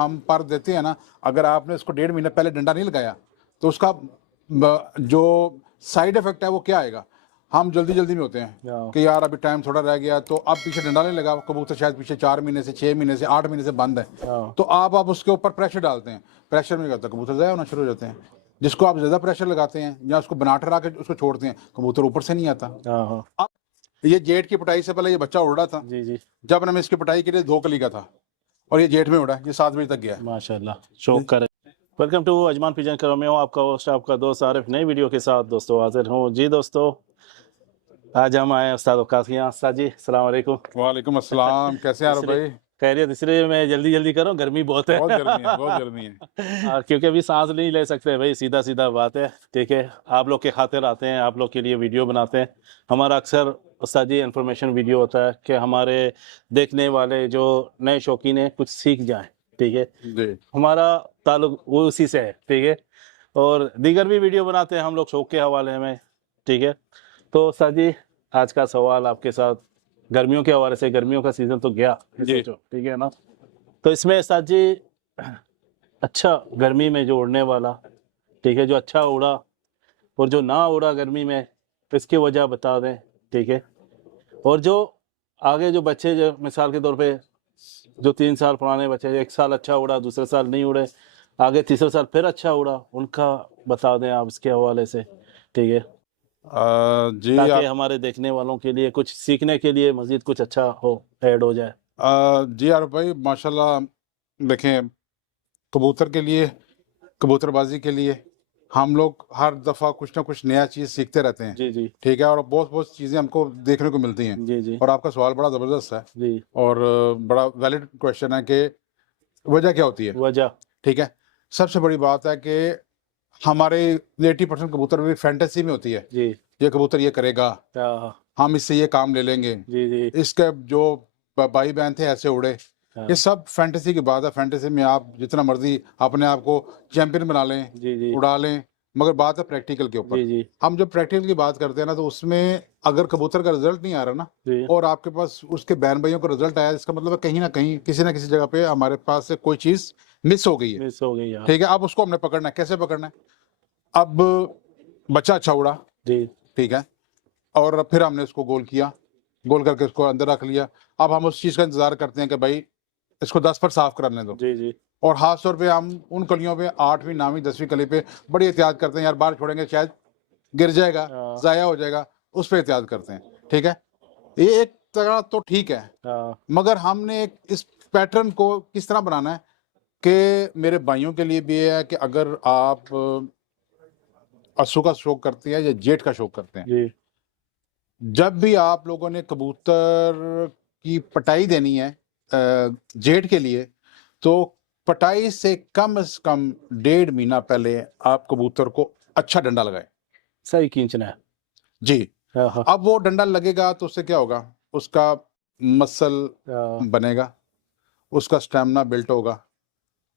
हम पर देते हैं ना, अगर आपने इसको 1.5 महीने पहले डंडा नहीं लगाया तो उसका जो साइड इफेक्ट है वो क्या आएगा। हम जल्दी जल्दी में होते हैं कि यार अभी टाइम थोड़ा रह गया, तो अब पीछे डंडा नहीं लगा, कबूतर शायद पीछे 4 महीने से 6 महीने से 8 महीने से बंद है, तो आप उसके ऊपर प्रेशर डालते हैं, प्रेशर में क्या होता है कबूतर ज़ाया होना शुरू हो जाते हैं। जिसको आप ज़्यादा प्रेशर लगाते हैं या उसको बना ठहरा के उसको छोड़ते हैं, कबूतर ऊपर से नहीं आता। अब ये जेठ की पिटाई से पहले ये बच्चा उड़ रहा था जी जी, जब मैंने इसकी पिटाई के लिए 2 कली का था, और ये जेठ में उड़ा, ये 7 बजे तक गया माशाल्लाह, शौक करे। वेलकम टू अजमान पिजन करो, मैं हूँ आपका होस्ट, आपका दोस्त आरिफ, नई वीडियो के साथ दोस्तों हाजिर हूँ जी। दोस्तों आज हम आए उस्ताद औकात के यहाँ। उस्ताद जी अस्सलाम वालेकुम। वालेकुम अस्सलाम, कैसे हैं भाई? खैरियत। इसलिए मैं जल्दी जल्दी करूँ, गर्मी बहुत है, बहुत गर्मी है, बहुत गर्मी है। क्योंकि अभी सांस नहीं ले सकते भाई, सीधा सीधा बात है। ठीक है, आप लोग के खातिर आते हैं, आप लोग के लिए वीडियो बनाते हैं। हमारा अक्सर उस्ताद जी इन्फॉर्मेशन वीडियो होता है कि हमारे देखने वाले जो नए शौकीन हैं कुछ सीख जाएं। ठीक है जी, हमारा ताल्लुक वो उसी से है। ठीक है, और दीगर भी वीडियो बनाते हैं हम लोग शौक के हवाले में। ठीक है, तो उस्ताद जी आज का सवाल आपके साथ गर्मियों के हवाले से, गर्मियों का सीजन तो गया जी, ठीक है ना, तो इसमें उस्ताद जी अच्छा गर्मी में जो उड़ने वाला, ठीक है, जो अच्छा उड़ा और जो ना उड़ा गर्मी में, इसकी वजह बता दें। ठीक है, और जो आगे जो बच्चे, जो मिसाल के तौर पे जो 3 साल पुराने बच्चे, 1 साल अच्छा उड़ा, दूसरे साल नहीं उड़े, आगे तीसरे साल फिर अच्छा उड़ा, उनका बता दें आप इसके हवाले से। ठीक है जी, ताकि हमारे देखने वालों के लिए कुछ सीखने के लिए मजीद कुछ अच्छा हो, ऐड हो जाए। जी यार भाई माशाल्लाह, देखें कबूतर के लिए, कबूतरबाजी के लिए हम लोग हर दफ़ा कुछ ना कुछ नया चीज़ सीखते रहते हैं जी जी, ठीक है, और बहुत बहुत चीज़ें हमको देखने को मिलती हैं जी जी, और आपका सवाल बड़ा ज़बरदस्त है जी, और बड़ा वैलिड क्वेश्चन है कि वजह क्या होती है। वजह ठीक है, सबसे बड़ी बात है कि हमारे 80% कबूतर भी फैंटेसी में होती है जी, ये कबूतर ये करेगा, हम इससे ये काम ले लेंगे जी जी, इसके जो भाई बहन थे ऐसे उड़े, ये सब फैंटेसी की बात है। फैंटेसी में आप जितना मर्जी अपने आप को चैंपियन बना लें जी जी, उड़ा लें, मगर बात है प्रैक्टिकल के ऊपर जी जी। हम जब प्रैक्टिकल की बात करते हैं ना, तो उसमें अगर कबूतर का रिजल्ट नहीं आ रहा ना और आपके पास उसके बहन भाइयों का रिजल्ट आया, इसका मतलब है कहीं ना कहीं किसी ना किसी जगह पे हमारे पास से कोई चीज मिस हो गई है, मिस हो गई है। ठीक है, अब उसको हमने पकड़ना है, कैसे पकड़ना है? अब बच्चा अच्छा उड़ा जी, ठीक है, और फिर हमने उसको गोल किया, गोल करके उसको अंदर रख लिया। अब हम उस चीज़ का इंतजार करते हैं कि भाई इसको 10 पर साफ करने दो जी जी, और खास तौर पे हम उन कलियों पे 8वीं 9वीं 10वीं कली पे बड़ी एहतियात करते हैं, यार बाहर छोड़ेंगे शायद गिर जाएगा, ज़ाया हो जाएगा, उस पर एहतियात करते हैं। ठीक है, ये एक तरह तो ठीक है, मगर हमने इस पैटर्न को किस तरह बनाना है कि मेरे भाइयों के लिए भी है कि अगर आप अस्सू का शौक करते हैं या जेठ का शौक करते हैं, जब भी आप लोगों ने कबूतर की पटाई देनी है जेठ के लिए, तो पटाई से कम 1.5 महीना पहले आप कबूतर को अच्छा डंडा लगाएं, सही खींचना है जी। अब वो डंडा लगेगा तो उससे क्या होगा, उसका मसल बनेगा, उसका स्टेमिना बिल्ट होगा,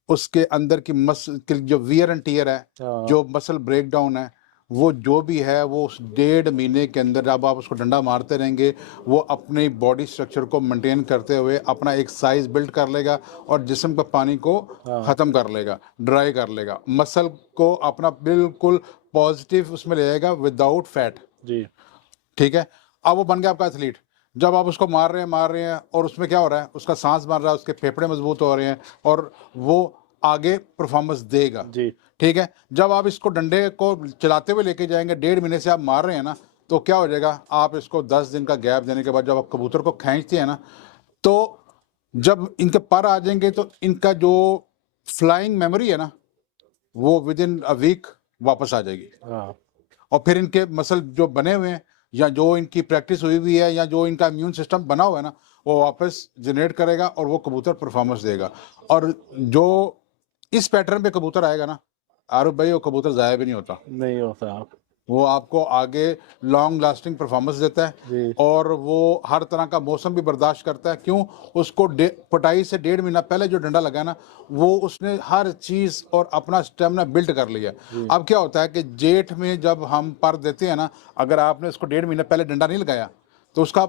उसके अंदर की मसल जो वियर एंड टियर है, जो मसल ब्रेक डाउन है, वो जो भी है वो उस 1.5 महीने के अंदर जब आप उसको डंडा मारते रहेंगे, वो अपनी बॉडी स्ट्रक्चर को मेंटेन करते हुए अपना एक साइज बिल्ड कर लेगा और जिस्म का पानी को ख़त्म कर लेगा, ड्राई कर लेगा, मसल को अपना बिल्कुल पॉजिटिव उसमें ले जाएगा विदाउट फैट जी। ठीक है, अब वो बन गया आपका एथलीट। जब आप उसको मार रहे हैं और उसमें क्या हो रहा है, उसका सांस बन रहा है, उसके फेफड़े मजबूत हो रहे हैं और वो आगे परफॉर्मेंस देगा जी। ठीक है, जब आप इसको डंडे को चलाते हुए लेके जाएंगे, 1.5 महीने से आप मार रहे हैं ना, तो क्या हो जाएगा, आप इसको 10 दिन का गैप देने के बाद जब आप कबूतर को खींचते हैं ना, तो जब इनके पर आ जाएंगे तो इनका जो फ्लाइंग मेमोरी है ना, वो विद इन अ वीक वापस आ जाएगी और फिर इनके मसल जो बने हुए हैं या जो इनकी प्रैक्टिस हुई हुई है या जो इनका इम्यून सिस्टम बना हुआ है ना, वो वापस जनरेट करेगा और वो कबूतर परफॉर्मेंस देगा। और जो इस पैटर्न पे कबूतर आएगा ना आरुफ भाई, वो कबूतर ज़ाया भी नहीं होता, वो आपको आगे लॉन्ग लास्टिंग परफॉर्मेंस देता है और वो हर तरह का मौसम भी बर्दाश्त करता है। क्यों? उसको पटाई से 1.5 महीना पहले जो डंडा लगा ना, वो उसने हर चीज़ और अपना स्टेमिना बिल्ड कर लिया। अब क्या होता है कि जेठ में जब हम पर देते हैं ना, अगर आपने उसको 1.5 महीना पहले डंडा नहीं लगाया तो उसका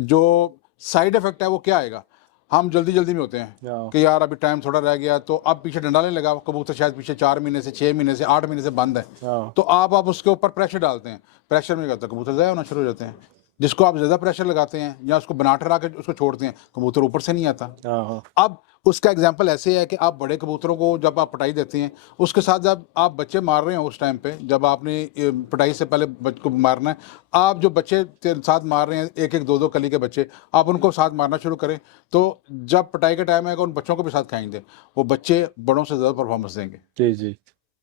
जो साइड इफेक्ट है वो क्या आएगा। हम जल्दी जल्दी में होते हैं हाँ। कि यार अभी टाइम थोड़ा रह गया, तो अब पीछे डंडा नहीं लगा, कबूतर शायद पीछे 4 महीने से 6 महीने से 8 महीने से बंद है, हाँ। तो आप उसके ऊपर प्रेशर डालते हैं, प्रेशर में क्या होता है कबूतर ज़ाया होना शुरू हो जाते हैं। जिसको आप ज़्यादा प्रेशर लगाते हैं या उसको बना ठहरा के उसको छोड़ते हैं, कबूतर ऊपर से नहीं आता। हाँ। अब उसका एग्जाम्पल ऐसे है कि आप बड़े कबूतरों को जब आप पटाई देते हैं, उसके साथ जब आप बच्चे मार रहे हैं, उस टाइम पे जब आपने पटाई से पहले बच्चे को मारना है, आप जो बच्चे साथ मार रहे हैं, एक एक दो दो कली के बच्चे, आप उनको साथ मारना शुरू करें, तो जब पटाई का टाइम आएगा उन बच्चों को भी साथ खाएंगे, वो बच्चे बड़ों से ज़्यादा परफॉर्मेंस देंगे। जी जी।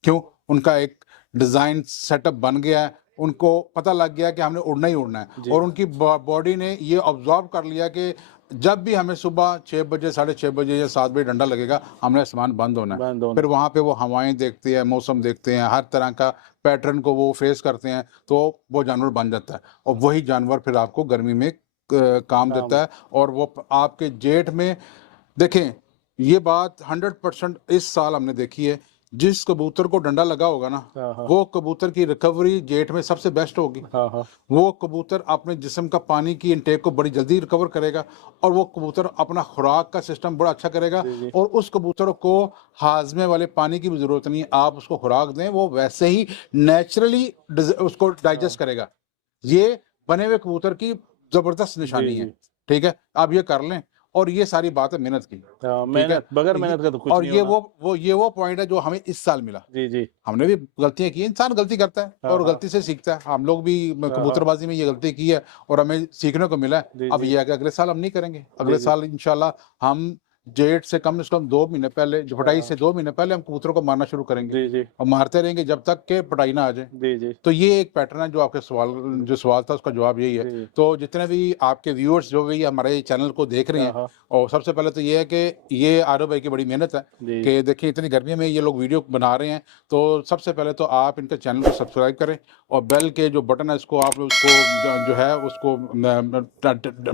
क्यों? उनका एक डिज़ाइन सेटअप बन गया है, उनको पता लग गया कि हमने उड़ना ही उड़ना है, और उनकी बॉडी ने ये ऑब्जर्व कर लिया कि जब भी हमें सुबह 6 बजे 6:30 बजे या 7 बजे डंडा लगेगा, हमने आसमान बंद होना है। फिर वहाँ पे वो हवाएं देखते हैं, मौसम देखते हैं, हर तरह का पैटर्न को वो फेस करते हैं, तो वो जानवर बन जाता है, और वही जानवर फिर आपको गर्मी में काम देता है। और वो आपके जेठ में देखें, ये बात 100% इस साल हमने देखी है, जिस कबूतर को डंडा लगा होगा ना, वो कबूतर की रिकवरी जेठ में सबसे बेस्ट होगी। वो कबूतर अपने जिस्म का पानी की इनटेक को बड़ी जल्दी रिकवर करेगा, और वो कबूतर अपना खुराक का सिस्टम बड़ा अच्छा करेगा, और उस कबूतर को हाजमे वाले पानी की भी जरूरत नहीं है, आप उसको खुराक दें, वो वैसे ही नेचुरली उसको डाइजेस्ट करेगा। ये बने हुए कबूतर की जबरदस्त निशानी है। ठीक है, आप ये कर लें, और ये सारी बात है मेहनत की। मेहनत, बगैर मेहनत का तो कुछ और नहीं ये होना। वो पॉइंट है जो हमें इस साल मिला। जी जी। हमने भी गलतियां की, इंसान गलती करता है और गलती से सीखता है, हम लोग भी कबूतरबाजी में ये गलती की है और हमें सीखने को मिला है। अब ये है कि अगले साल हम नहीं करेंगे, अगले साल इंशाल्लाह हम जेठ से कम 2 महीने पहले, जो पटाई से 2 महीने पहले हम कबूतरों को मारना शुरू करेंगे, और मारते रहेंगे जब तक के पटाई ना आ जाए। तो ये एक पैटर्न है, जो आपके सवाल था उसका जवाब यही है। तो जितने भी आपके व्यूअर्स जो भी हमारे चैनल को देख रहे हैं, और सबसे पहले तो ये है कि ये आरव भाई की बड़ी मेहनत है कि देखिए इतनी गर्मी में ये लोग वीडियो बना रहे हैं, तो सबसे पहले तो आप इनके चैनल को सब्सक्राइब करें, और बेल के जो बटन है इसको आप उसको जो है उसको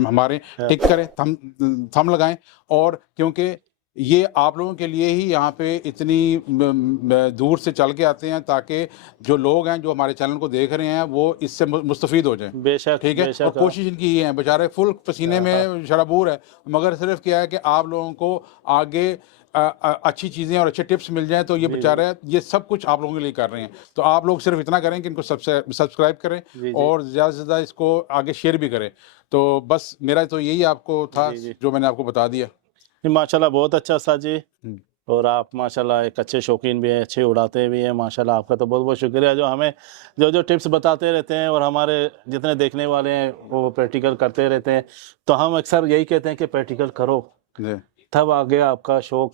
हमारे टिक करें, थम लगाएं, और क्योंकि ये आप लोगों के लिए ही यहाँ पे इतनी दूर से चल के आते हैं, ताकि जो लोग हैं जो हमारे चैनल को देख रहे हैं वो इससे मुस्तफीद हो जाएं। बेशक, ठीक है, और कोशिश इनकी ये है, बेचारे फुल पसीने में शराबूर है, मगर सिर्फ क्या है कि आप लोगों को आगे अच्छी चीज़ें और अच्छे टिप्स मिल जाएं, तो ये बेचारे ये सब कुछ आप लोगों के लिए कर रहे हैं। तो आप लोग सिर्फ इतना करें कि इनको सब्सक्राइब करें, और ज़्यादा से ज़्यादा इसको आगे शेयर भी करें। तो बस मेरा तो यही आपको था जो मैंने आपको बता दिया। माशाल्लाह बहुत अच्छा उस्ताद जी, और आप माशाल्लाह एक अच्छे शौकीन भी हैं, अच्छे उड़ाते भी हैं माशाल्लाह। आपका तो बहुत बहुत शुक्रिया, जो हमें जो टिप्स बताते रहते हैं, और हमारे जितने देखने वाले हैं वो प्रैक्टिकल करते रहते हैं। तो हम अक्सर यही कहते हैं कि प्रैक्टिकल करो, तब आगे आपका शौक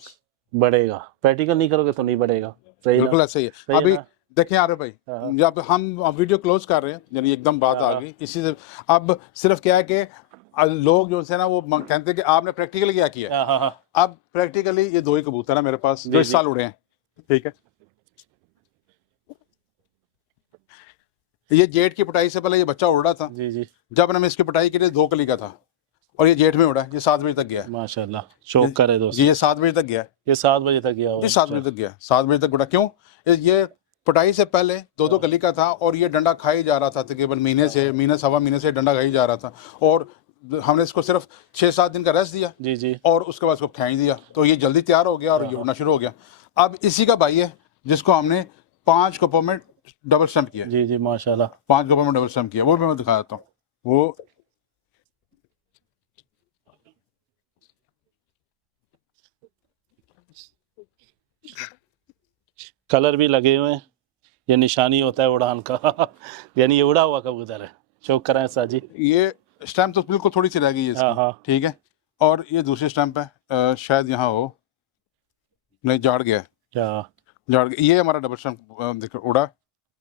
बढ़ेगा, प्रैक्टिकल नहीं करोगे तो नहीं बढ़ेगा। सही, बिल्कुल ऐसा ही है। अभी देखिए आरे भाई, जब हम वीडियो क्लोज कर रहे हैं, यानी एकदम बात आ गई इसी से, अब सिर्फ क्या है कि लोग जो है ना वो कहते हैं कि आपने प्रैक्टिकली क्या किया। अब प्रैक्टिकली ये 2 ही कबूतर है मेरे पास जो इस साल उड़े हैं। ठीक है, ये जेठ की पटाई से पहले ये बच्चा उड़ रहा था। जी जी। जब मैंने इसकी पटाई की 2 कली का था, और ये जेठ में उड़ा, ये 7 बजे तक गया माशाल्लाह। शौक करे दोस्त, ये 7 बजे तक गया, ये 7 बजे तक गया, ये 7 बजे तक गया, 7 बजे तक उड़ा। क्यों? ये पटाई से पहले 2 कली का था, और ये डंडा खाई जा रहा था, तकरीबन महीने सवा महीने से डंडा खाई जा रहा था, और हमने इसको सिर्फ 6-7 दिन का रेस्ट दिया। जी जी। और उसके बाद इसको खाई दिया, तो ये जल्दी तैयार हो गया और ये उड़ना शुरू हो गया। अब इसी का भाई है जिसको हमने 5 कपों में डबल स्टम्प किया। जी जी माशाल्लाह, 5 कपों में डबल स्टम्प किया, वो भी मैं दिखा देता हूँ। वो कलर भी लगे हुए हैं, ये निशानी होता है उड़ान का यानी ये उड़ा हुआ कबूतर है। शौक कराएं उस्ताद जी। ये स्टैम्प तो बिल्कुल थोड़ी सी रह गई है इसकी। ठीक है, और ये दूसरी स्टैम्प है, शायद यहाँ हो, नहीं जाड़ गया है, जाड़ गया। ये हमारा डबल स्टैम्प उड़ा,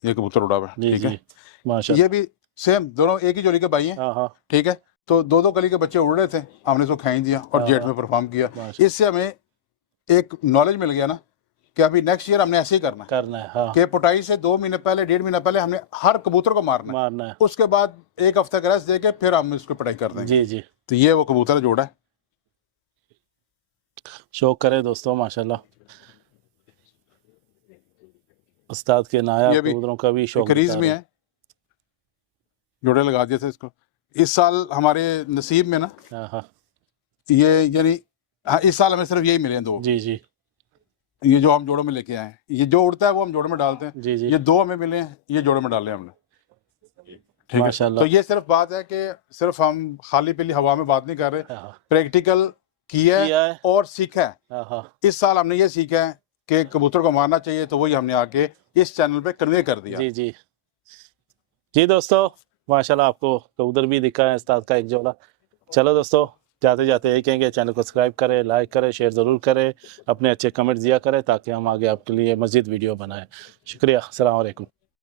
ये कबूतर उड़ा हुआ है। ठीक है, माशाल्लाह, ये भी सेम, दोनों एक ही जोड़ी के भाई हैं। ठीक है, तो 2 कली के बच्चे उड़ रहे थे, हमने इसको खाई दिया और जेठ में परफॉर्म किया। इससे हमें एक नॉलेज मिल गया ना कि अभी नेक्स्ट ईयर हमने ऐसे ही करना है। कि पटाई से 2 महीने पहले, 1.5 महीना पहले हमने हर कबूतर को मारना है। उसके बाद 1 हफ्ते का रेस्ट देके फिर हम इसको पटाई कर देंगे। जी जी। तो ये वो कबूतर जोड़ा है। शौक करे दोस्तों माशाल्लाह, उस्ताद के नायाब कबूतरों का भी शौक क्रीज में है, जोड़े लगा दिए थे इसको। इस साल हमारे नसीब में ना, ये यानी हाँ, इस साल हमें सिर्फ यही मिले हैं 2। जी जी ये जो हम जोड़ों में लेके आए हैं, ये जो उड़ता है वो हम जोड़ों में डालते हैं। जी जी ये 2 हमें मिले हैं, ये जोड़ों में डाले हैं हमने। ठीक है, माशाल्लाह। तो ये सिर्फ बात है कि सिर्फ हम खाली पीली हवा में बात नहीं कर रहे, हाँ प्रैक्टिकल किया किया है। और सीखा है। हाँ हाँ इस साल हमने ये सीखा है कि कबूतर को मारना चाहिए, तो वही हमने आके इस चैनल पे कन्वे कर दिया। जी जी जी दोस्तों, माशाल्लाह आपको कबूतर भी दिखा है उस्ताद का एक जोड़ा। चलो दोस्तों, जाते जाते यही कहेंगे, चैनल को सब्सक्राइब करें, लाइक करें, शेयर ज़रूर करें, अपने अच्छे कमेंट्स दिया करें ताकि हम आगे आपके लिए मज़ीद वीडियो बनाएं। शुक्रिया, अस्सलाम वालेकुम।